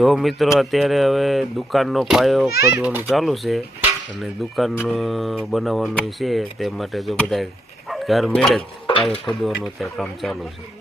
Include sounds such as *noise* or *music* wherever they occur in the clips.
જો મિત્રો, અત્યારે હવે દુકાનનો પાયો ખોદવાનું ચાલુ છે અને દુકાન બનાવવાનું છે તે માટે જો બધા ઘર મેળે જ પાયો ખોદવાનું અત્યારે કામ ચાલુ છે.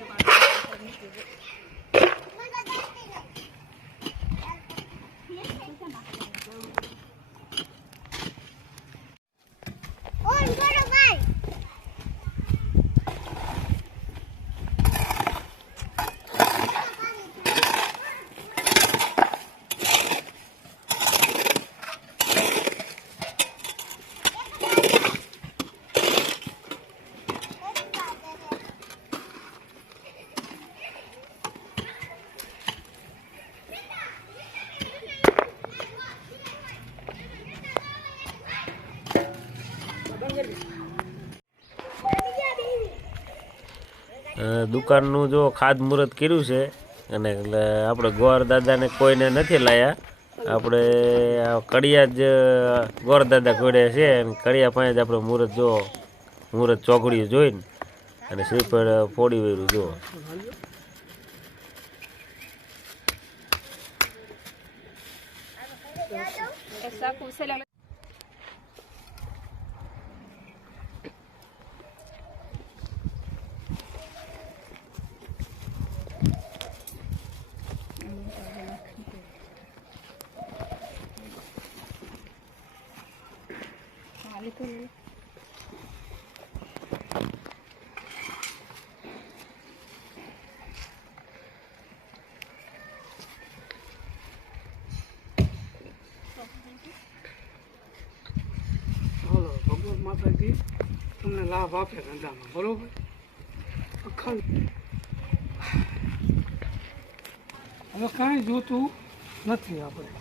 દુકાનનું જો ખાદ મુહૂર્ત કર્યું છે, અને એટલે આપણે ગોર દાદાને કોઈને નથી લાયા. આપણે કડિયા જ ગોર દાદા કોડે છે, અને કડિયા પાસે જ આપણે મુહૂર્ત જો, મુહૂર્ત ચોકડીયું જોઈને, અને શ્રીફળ ફોડી વેરું જો માતાજી તમને લાભ આપે ધંધામાં બરોબર? હવે કાંઈ જોતું નથી આપણે.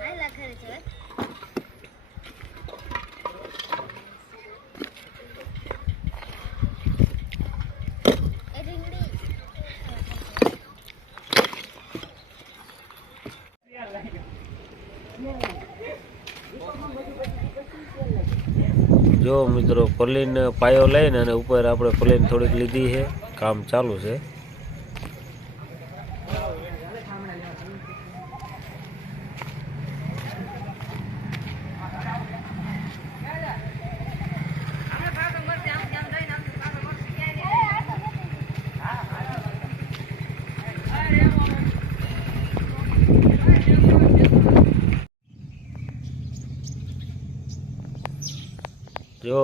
હાલા ખરે છે એ જો મિત્રો પલીન પાયો લઈને અને ઉપર આપણે પલીન થોડીક લીધી છે, કામ ચાલુ છે.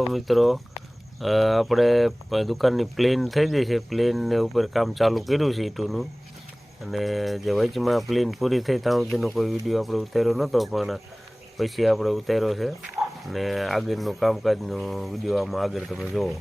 મિત્રો. આપણે દુકાનની પ્લેન થઈ ગઈ છે. પ્લેનને ઉપર કામ ચાલુ કર્યું છે ઈટુનું. અને જે વચમાં પ્લેન પૂરી થઈ ત્યાં સુધીનો કોઈ વીડિયો આપણે ઉતાર્યો નહોતો પણ પછી આપણે ઉતાર્યો છે. ને આગળનું કામકાજનો વીડિયો આમાં આગળ તમે જુઓ.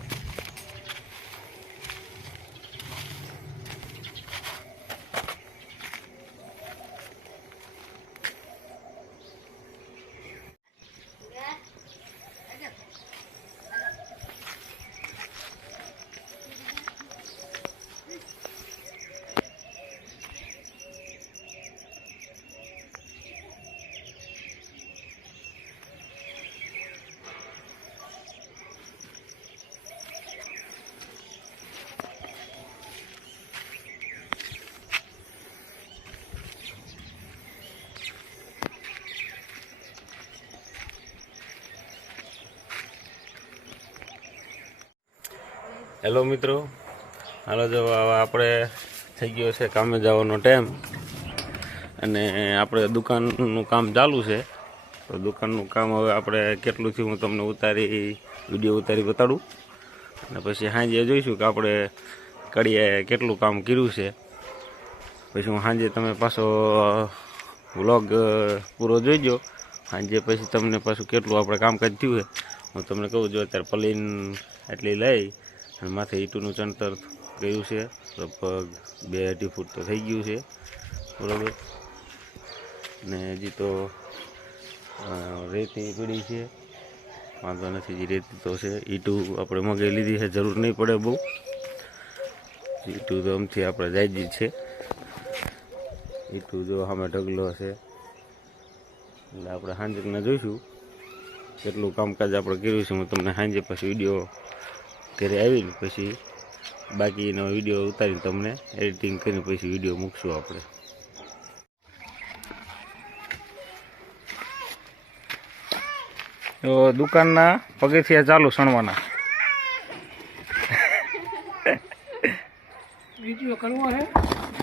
હેલો મિત્રો. હાલો જો આપણે થઈ ગયો છે કામે જવાનો ટાઈમ. અને આપણે દુકાનનું કામ ચાલુ છે. તો દુકાનનું કામ હવે આપણે કેટલું થયું હું તમને ઉતારી, વીડિયો ઉતારી બતાડું. અને પછી સાંજે જોઈશું કે આપણે કડીએ કેટલું કામ કર્યું છે. પછી હું સાંજે તમે પાછો વ્લોગ પૂરો જોઈજો. સાંજે પછી તમને પાછું કેટલું આપણે કામકાજ થયું છે. હું તમને કહું, જો અત્યારે પલીન એટલી લઈ અને માથે ઈંટુનું ચણતર ગયું છે. લગભગ બે અઢી ફૂટ તો થઈ ગયું છે. બરાબર? ને હજી તો રેતી પડી છે. વાંધો નથી જે રેતી તો છે. ઈટું આપણે મગાવી લીધી છે, જરૂર નહીં પડે બહુ. ઈટું તો આમથી આપણે જાય જ છે. ઈંટું જો સામે ઢગલો છે. એટલે આપણે સાંજે જોઈશું. કેટલું કામકાજ આપણે કર્યું છે, હું તમને સાંજે પછી વીડિયો ઘરે આવીને પછી બાકીનો વીડિયો ઉતારીને તમને એડિટિંગ કરીને પછી વીડિયો મૂકશું આપણે. તો દુકાનના પગથિયા ચાલુ સણવાના.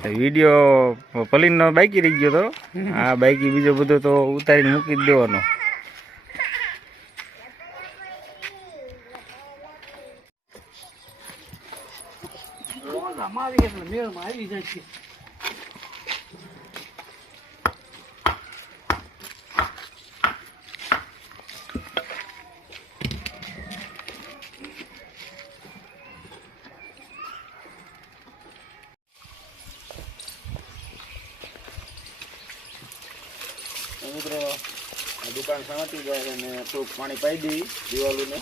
વીડિયો પલીનનો બાઈકી રહી ગયો તો. *laughs* આ બાઈકી બીજો બધો તો ઉતારીને મૂકી જ દેવાનો. મેળમાં આવી છે. મિત્રો દુકાન સમાતી જાય અને થોડુંક પાણી પાઈ દેવી દિવાળીને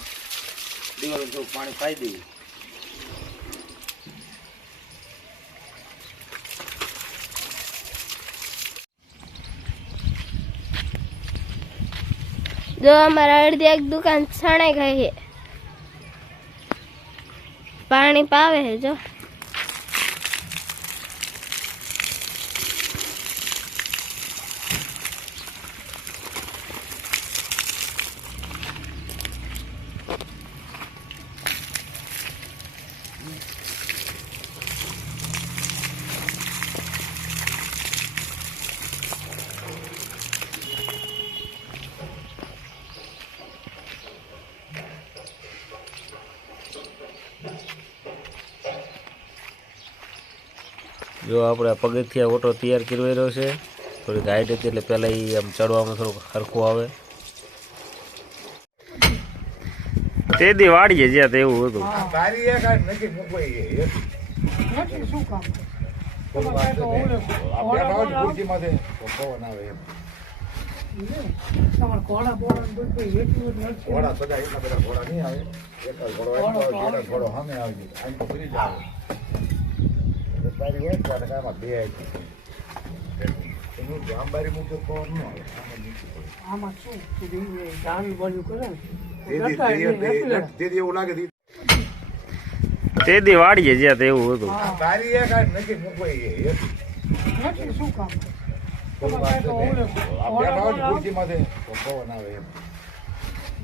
દિવાલોને થોડુંક પાણી પાઈ દેવી જો અમારા અડધી એક દુકાન સણાઈ ગઈ છે. પાણી પાવે છે જો. જો આપણે પગથિયા ઓટો તૈયાર કરવાયો છે થોડીક હાઈટ હતી એટલે પહેલાં એ આમ ચડવામાં થોડુંક સરખું આવે. તે દી વાડીએ જ્યાં તો એવું હતું. ઘોડા એટલું નથી. ઘોડા એટલા બધા ઘોડા નહીં આવે. એક ઘોડો ઘોડો સામે આવી જાય. આમ તો ફરી જ આવે. એટલે તારી હોય આમાં બે એનું જ આંબારી મૂકજો તો ન આવે. આમાં શું કરે ને એવું લાગે તે- દી વાડીએ જ્યાં તો એવું હતું તારી એક આ નથી મૂકવાઈ એ. નથી શું કામ કોઈ વાત નથી. આ બેઠા હોય ને પવન આવે એમ.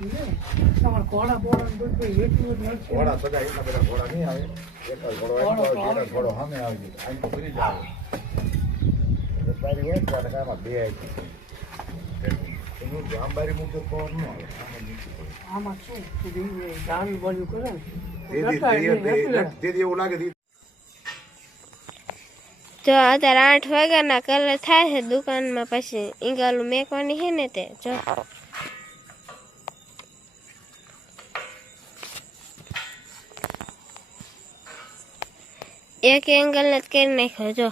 તમારે ઘોડા બોડા બધું એટલું જ નથી ઘોડા સગા એટલા બધા ઘોડા નહીં આવે એક જ ઘોડો એમ આવે, એક જ ઘોડો સામે આવી જાય. આમ તો ફરી જ આવે. એટલે તારી હોય ને ત્યારે આમાં બે આવી જાય. એનું જ આંબારી મૂકજો તો પવન ન આવે. આમાં નીચે પડે. આમાં શું કે ભાઈ ડાબી બાજુ કરે ને તે દી- જતા તે- એટલે તે- એટલે. તે દી એવું લાગે તે જો અત્યારે આઠ વાગ્યાના કલર થાય છે દુકાનમાં પછી ઈંગાલું મેકવાની છે ને તે જો એક એંગલ ને જ કરી નાખ્યો જો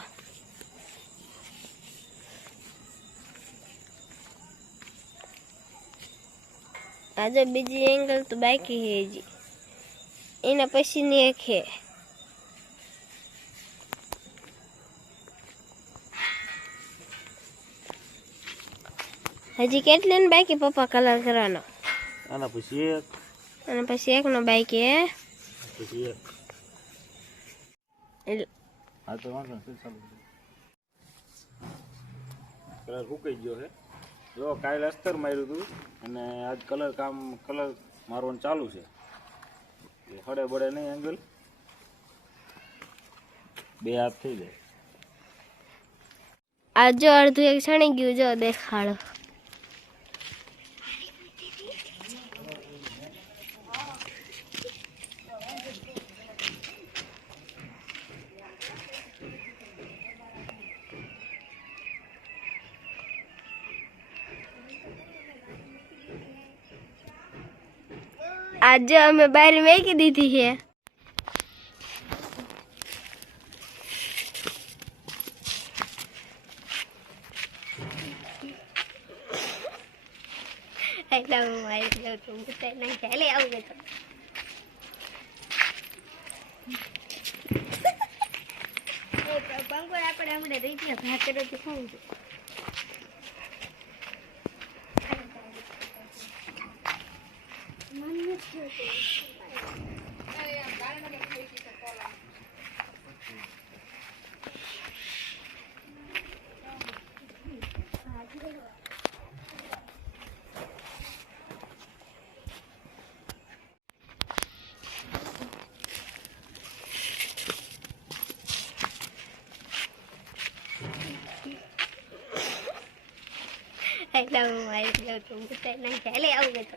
આજે બીજી એંગલ તો બાકી છે હજી એના પછીની એક છે હજી કેટલી ને બાકી પપ્પા કલર કરવાનો આના પછી એક અને પછી એકનો બાકી હે પછી એક એટલે હા તો વાંધો નથી ચાલુ કલર ફૂકાઈ ગયો છે જો કાલે અસ્તર માર્યું હતું અને આજ કલર કામ કલર મારવાનું ચાલુ છે હળે બળે નહીં એંગલ બે હાથ થઈ જાય આજ જો અડધું એક છણી ગયું જો દેખાડો આજે અમે બહાર મેકી દીધી છે એટલે હું મારી લઉં છું હું નહીં ચાલે આવું તો પંકોર આપણે આપણે હમણાં રહી ગયા ભાકરોથી ખાવું છે એટલે હું મારી લઉં છું ગુસ્સાઈ નાખી ચાલે આવું તો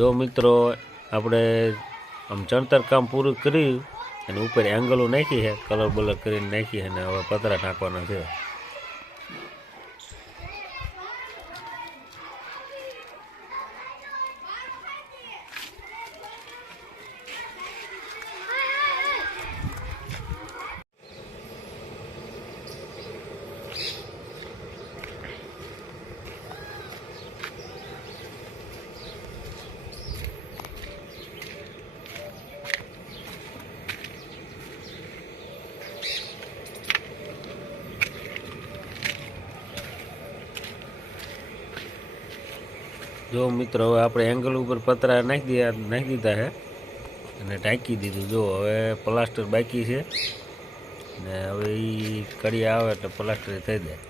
જો મિત્રો, આપણે આમ ચણતર કામ પૂરું કર્યું અને ઉપર એંગલો નાખી છે કલર બલર કરીને નાખી અને હવે પતરા નાખવાના છે. જો મિત્રો, હવે આપણે એંગલ ઉપર પતરા નાખી દીધા નાખી દીધા છે. અને ટાંકી દીધું. જો, હવે પ્લાસ્ટર બાકી છે. ને હવે એ કડી આવે એટલે પ્લાસ્ટર થઈ જાય.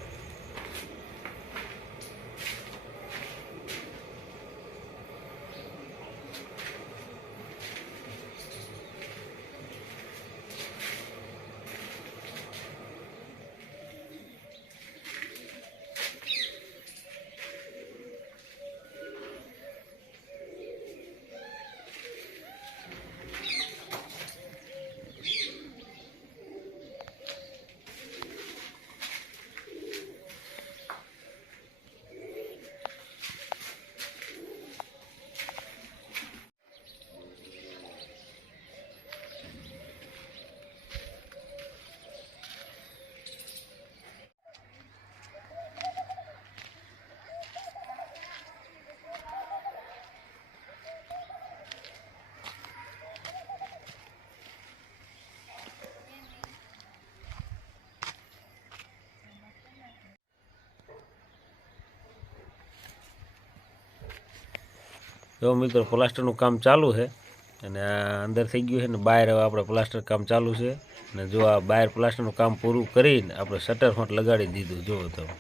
જો મિત્રો પ્લાસ્ટરનું કામ ચાલુ છે અને આ અંદર થઈ ગયું છે ને બહાર હવે આપણે પ્લાસ્ટર કામ ચાલુ છે. અને જો આ બહાર પ્લાસ્ટરનું કામ પૂરું કરીને આપણે શટર ફોટ લગાડી દીધું, જુઓ તમે